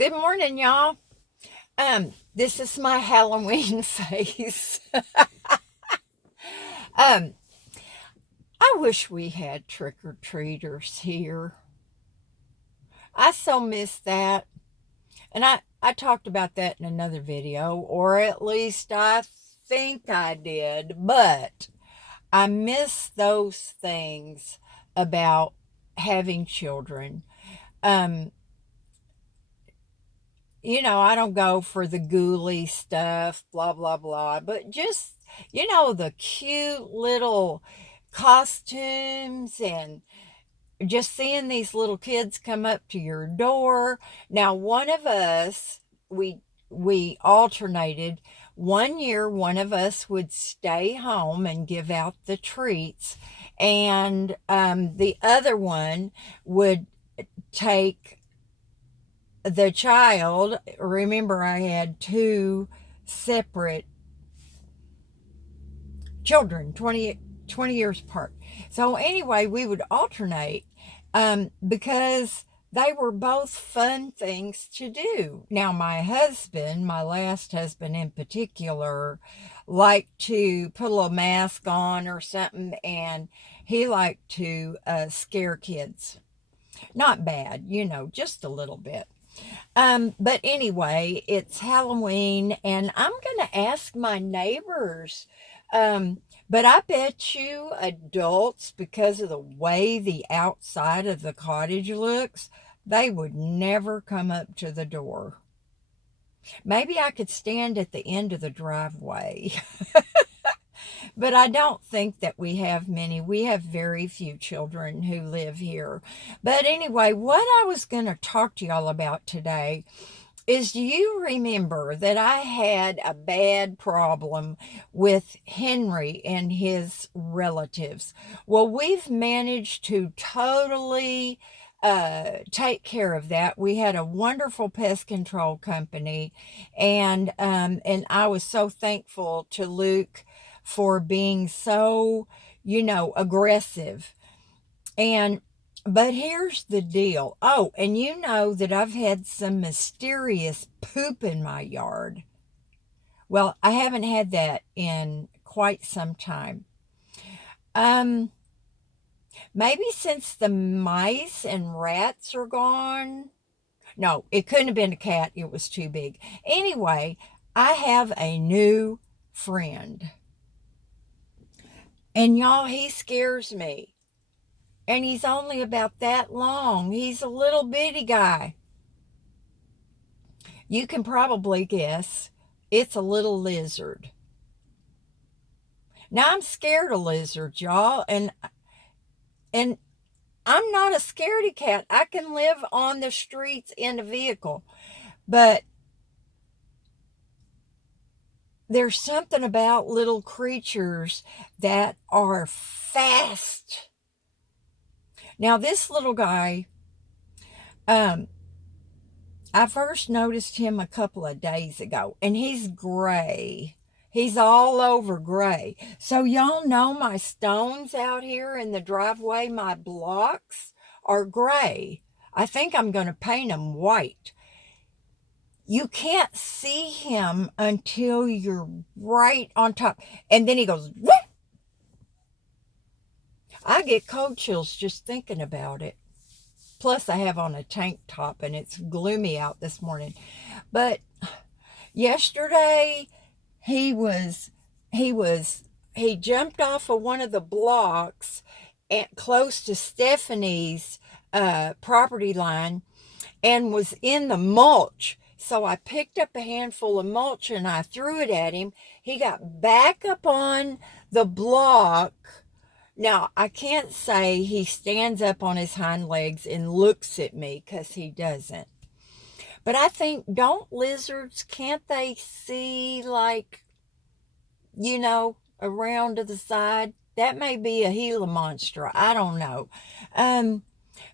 Good morning, y'all. This is my Halloween face. um, I wish we had trick or treaters here. I so miss that. And I talked about that in another video, or at least I think I did, but I miss those things about having children. Um, I don't go for the ghouly stuff, blah, blah, blah, but just, the cute little costumes and just seeing these little kids come up to your door. Now, one of us, we alternated. One year, one of us would stay home and give out the treats, and the other one would take the child. Remember, I had two separate children, 20 years apart. So anyway, we would alternate because they were both fun things to do. Now, my husband, my last husband in particular, liked to put a little mask on or something, and he liked to scare kids. Not bad, just a little bit. But anyway, it's Halloween, and I'm going to ask my neighbors. But I bet you adults, because of the way the outside of the cottage looks, they would never come up to the door. Maybe I could stand at the end of the driveway. But I don't think that we have many. We have very few children who live here. But anyway, what I was going to talk to y'all about today is, do you remember that I had a bad problem with Henry and his relatives? Well, we've managed to totally take care of that. We had a wonderful pest control company, and I was so thankful to Luke for being so, aggressive. And but here's the deal. Oh, and you know that I've had some mysterious poop in my yard. Well, I haven't had that in quite some time. Um, Maybe since the mice and rats are gone. No, it couldn't have been a cat. It was too big. Anyway, I have a new friend. And y'all, he scares me. And he's only about that long. He's a little bitty guy. You can probably guess it's a little lizard. Now, I'm scared of lizards, y'all, and I'm not a scaredy cat. I can live on the streets in a vehicle, but there's something about little creatures that are fast. Now, this little guy, um, I first noticed him a couple of days ago, and he's gray. He's all over gray. So y'all know my stones out here in the driveway, my blocks are gray. I think I'm going to paint them white. You can't see him until you're right on top. And then he goes, whoop! I get cold chills just thinking about it. Plus, I have on a tank top and it's gloomy out this morning. But yesterday, he was he jumped off of one of the blocks at close to Stephanie's property line and was in the mulch. So I picked up a handful of mulch and I threw it at him. He got back up on the block. Now, I can't say he stands up on his hind legs and looks at me, because he doesn't. But I think, don't lizards, can't they see, like, around to the side? That may be a Gila monster. I don't know.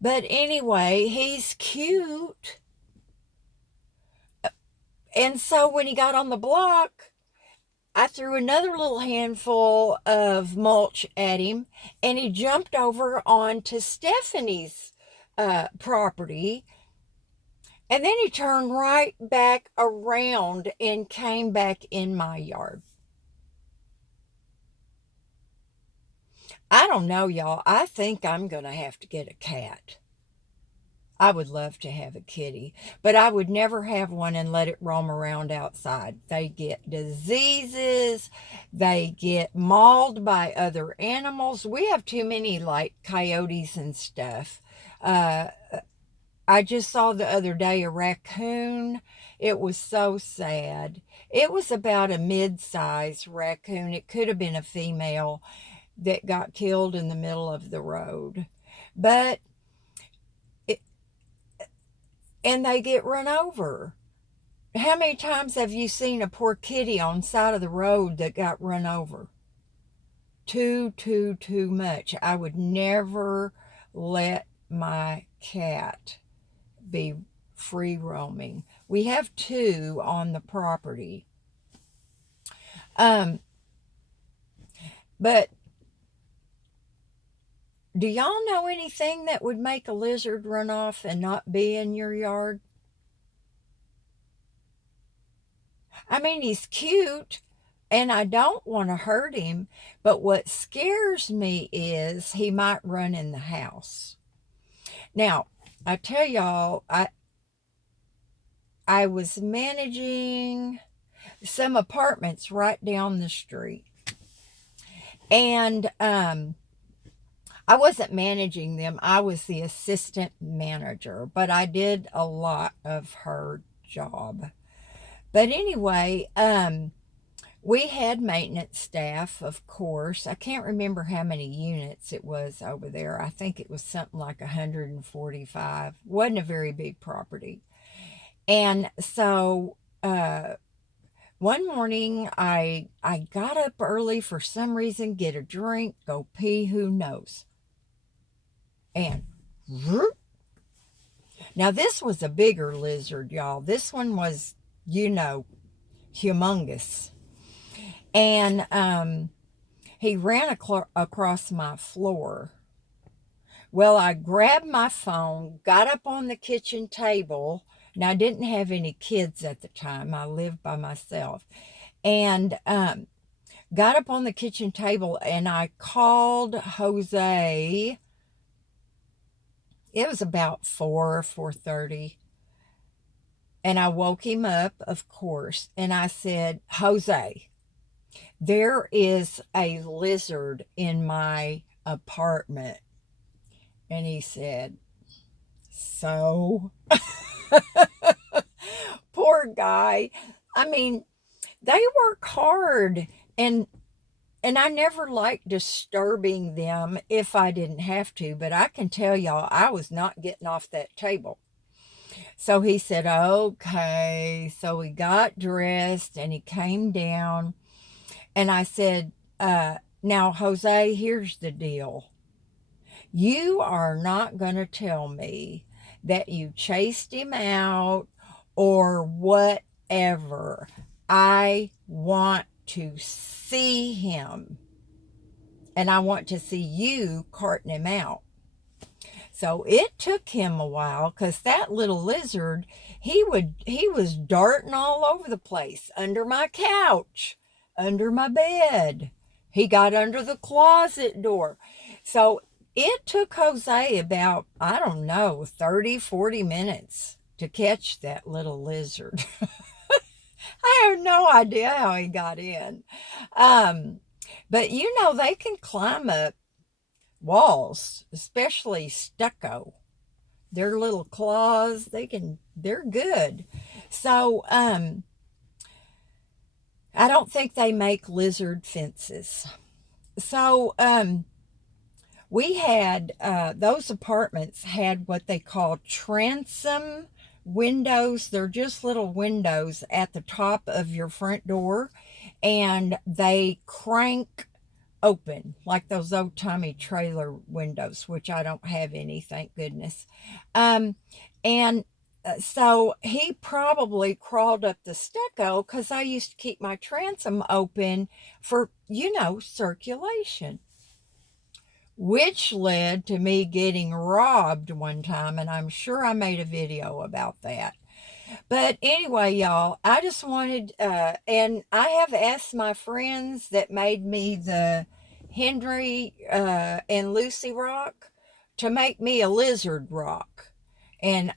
But anyway, he's cute. And so when he got on the block, I threw another little handful of mulch at him, and he jumped over onto Stephanie's property. And then he turned right back around and came back in my yard. I don't know, y'all. I think I'm going to have to get a cat. I would love to have a kitty, but I would never have one and let it roam around outside. They get diseases, they get mauled by other animals. We have too many, like coyotes and stuff. Uh, I just saw the other day a raccoon. It was so sad. It was about a mid-sized raccoon. It could have been a female that got killed in the middle of the road. But it, and they get run over. How many times have you seen a poor kitty on the side of the road that got run over? Too much. I would never let my cat be free roaming. We have two on the property. But do y'all know anything that would make a lizard run off and not be in your yard? I mean, he's cute and I don't want to hurt him, but what scares me is he might run in the house. Now, I tell y'all, I was managing some apartments right down the street. And I wasn't managing them. I was the assistant manager, but I did a lot of her job. But anyway, we had maintenance staff, of course. I can't remember how many units it was over there. I think it was something like 145. Wasn't a very big property. And so one morning I got up early for some reason, get a drink, go pee, who knows. And now this was a bigger lizard, y'all. This one was, humongous. And he ran across my floor. Well, I grabbed my phone, got up on the kitchen table. Now, I didn't have any kids at the time. I lived by myself. And got up on the kitchen table and I called Jose. It was about 4:30. And I woke him up, of course. And I said, Jose, there is a lizard in my apartment. And he said, so? Poor guy. I mean, they work hard and I never liked disturbing them if I didn't have to, but I can tell y'all I was not getting off that table. So he said, okay. So he got dressed and he came down and I said, now, Jose, here's the deal. You are not going to tell me that you chased him out or whatever. I want to see him. And I want to see you carting him out. So it took him a while because that little lizard, he was darting all over the place, under my couch, under my bed. He got under the closet door. So it took Jose about, I don't know, 30, 40 minutes to catch that little lizard. I have no idea how he got in. But they can climb up walls, especially stucco. Their little claws, they're good. So, I don't think they make lizard fences. So, we had, those apartments had what they call transom windows. They're just little windows at the top of your front door, and they crank open like those old timey trailer windows, which I don't have any, thank goodness. So he probably crawled up the stucco because I used to keep my transom open for, circulation, which led to me getting robbed one time. And I'm sure I made a video about that. But anyway, y'all, I just wanted, and I have asked my friends that made me the Henry and Lucy rock to make me a lizard rock. And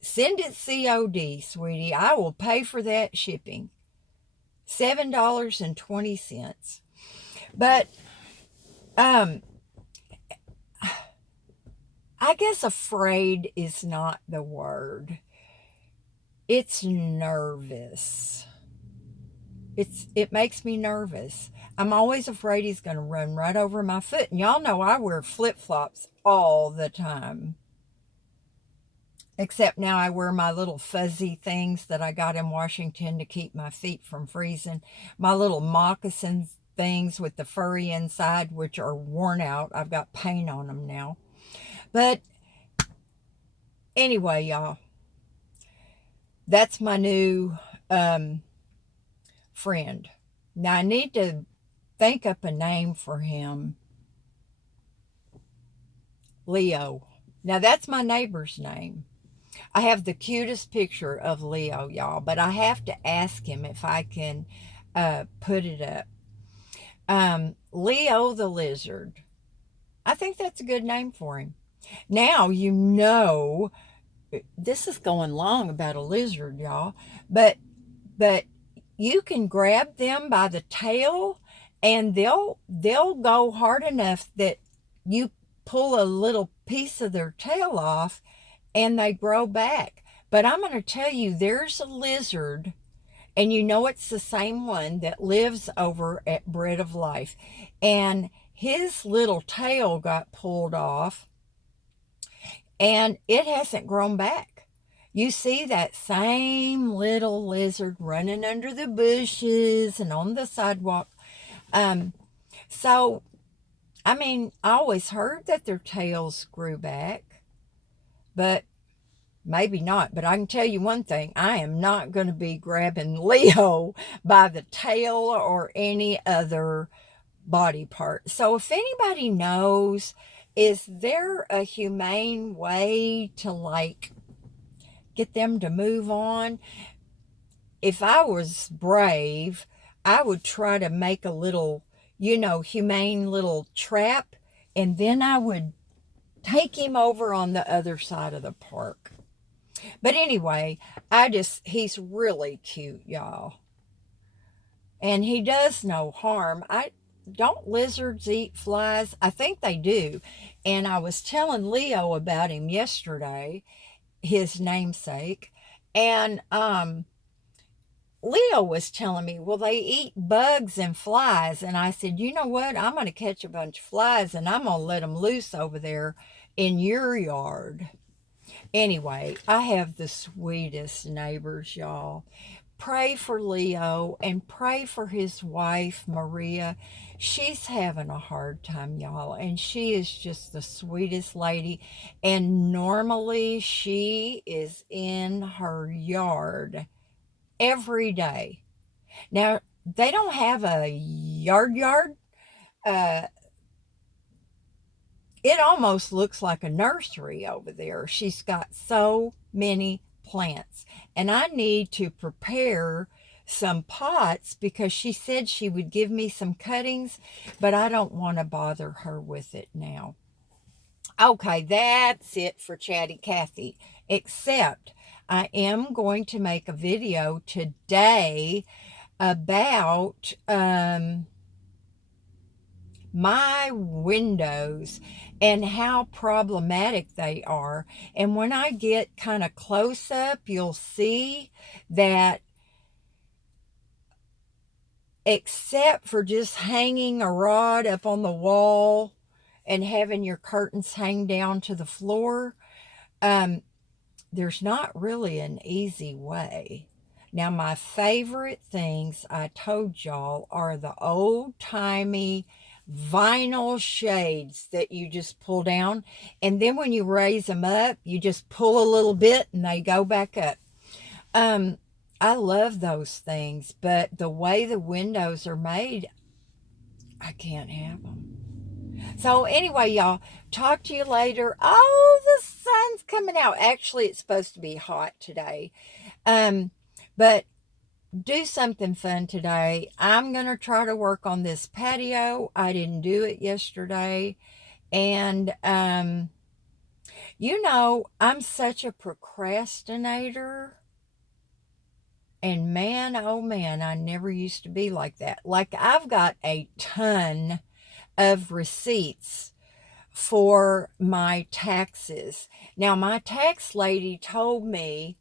send it COD, sweetie. I will pay for that shipping. $7.20. But um I guess afraid is not the word. It's nervous. It makes me nervous. I'm always afraid he's going to run right over my foot. And y'all know I wear flip-flops all the time. Except now I wear my little fuzzy things that I got in Washington to keep my feet from freezing. My little moccasin things with the furry inside, which are worn out. I've got paint on them now. But anyway, y'all, that's my new friend. Now I need to think up a name for him. Leo. Now that's my neighbor's name. I have the cutest picture of Leo, y'all, but I have to ask him if I can put it up. Leo the lizard. I think that's a good name for him. Now you know this is going long about a lizard, y'all, but you can grab them by the tail and they'll go hard enough that you pull a little piece of their tail off and they grow back. But I'm going to tell you, there's a lizard, and you know it's the same one that lives over at Bread of Life. And his little tail got pulled off, and it hasn't grown back. You see that same little lizard running under the bushes and on the sidewalk. So, I mean, I always heard that their tails grew back, but maybe not. But I can tell you one thing, I am not going to be grabbing Leo by the tail or any other body part. So if anybody knows, is there a humane way to like get them to move on? If I was brave, I would try to make a little, humane little trap, and then I would take him over on the other side of the park. But anyway, he's really cute, y'all. And he does no harm. Don't lizards eat flies? I think they do. And I was telling Leo about him yesterday, his namesake. And Leo was telling me, well, they eat bugs and flies. And I said, you know what? I'm going to catch a bunch of flies and I'm going to let them loose over there in your yard. Anyway, I have the sweetest neighbors, y'all. Pray for Leo and pray for his wife, Maria. She's having a hard time, y'all, and she is just the sweetest lady. And normally she is in her yard every day. Now, they don't have a yard. Uh, it almost looks like a nursery over there. She's got so many plants. And I need to prepare some pots because she said she would give me some cuttings, but I don't want to bother her with it now. Okay, that's it for Chatty Cathy. Except I am going to make a video today about my windows and how problematic they are. And when I get kind of close up, you'll see that except for just hanging a rod up on the wall and having your curtains hang down to the floor, there's not really an easy way. Now, my favorite things I told y'all are the old-timey vinyl shades that you just pull down, and then when you raise them up, you just pull a little bit and they go back up. I love those things, but the way the windows are made, I can't have them. So anyway, y'all, talk to you later. Oh, the sun's coming out. Actually, it's supposed to be hot today. But do something fun today. I'm going to try to work on this patio. I didn't do it yesterday. And, I'm such a procrastinator. And man, oh man, I never used to be like that. Like, I've got a ton of receipts for my taxes. Now, my tax lady told me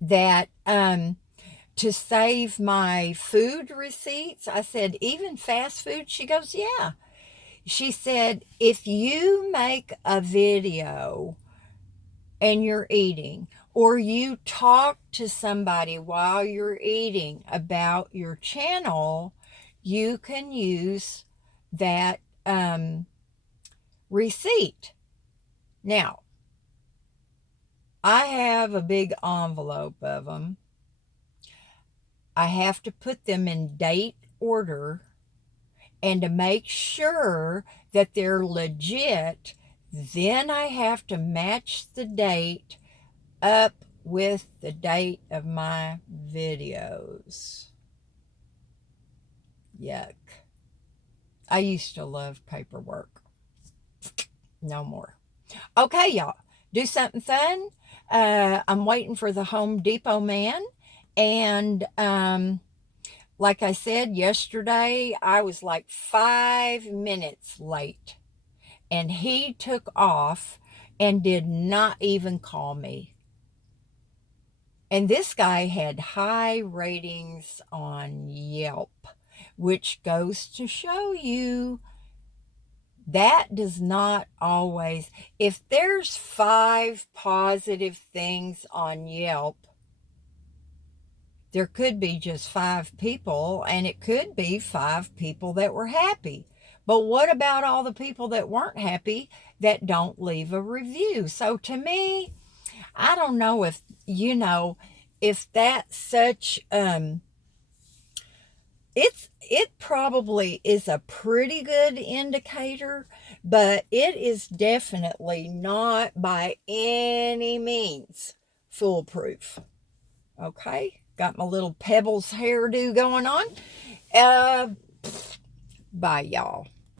that to save my food receipts. I said, even fast food? She goes, yeah. She said, if you make a video and you're eating, or you talk to somebody while you're eating about your channel, you can use that receipt. Now, I have a big envelope of them. I have to put them in date order, and to make sure that they're legit, then I have to match the date up with the date of my videos. Yuck. I used to love paperwork. No more. Okay, y'all. Do something fun. I'm waiting for the Home Depot man. And like I said yesterday, I was like 5 minutes late. And he took off and did not even call me. And this guy had high ratings on Yelp, which goes to show you that does not always, if there's 5 positive things on Yelp, there could be just 5 people, and it could be 5 people that were happy. But what about all the people that weren't happy that don't leave a review? So to me, I don't know if that's such it probably is a pretty good indicator, but it is definitely not by any means foolproof. Okay, got my little Pebbles hairdo going on. Bye, y'all.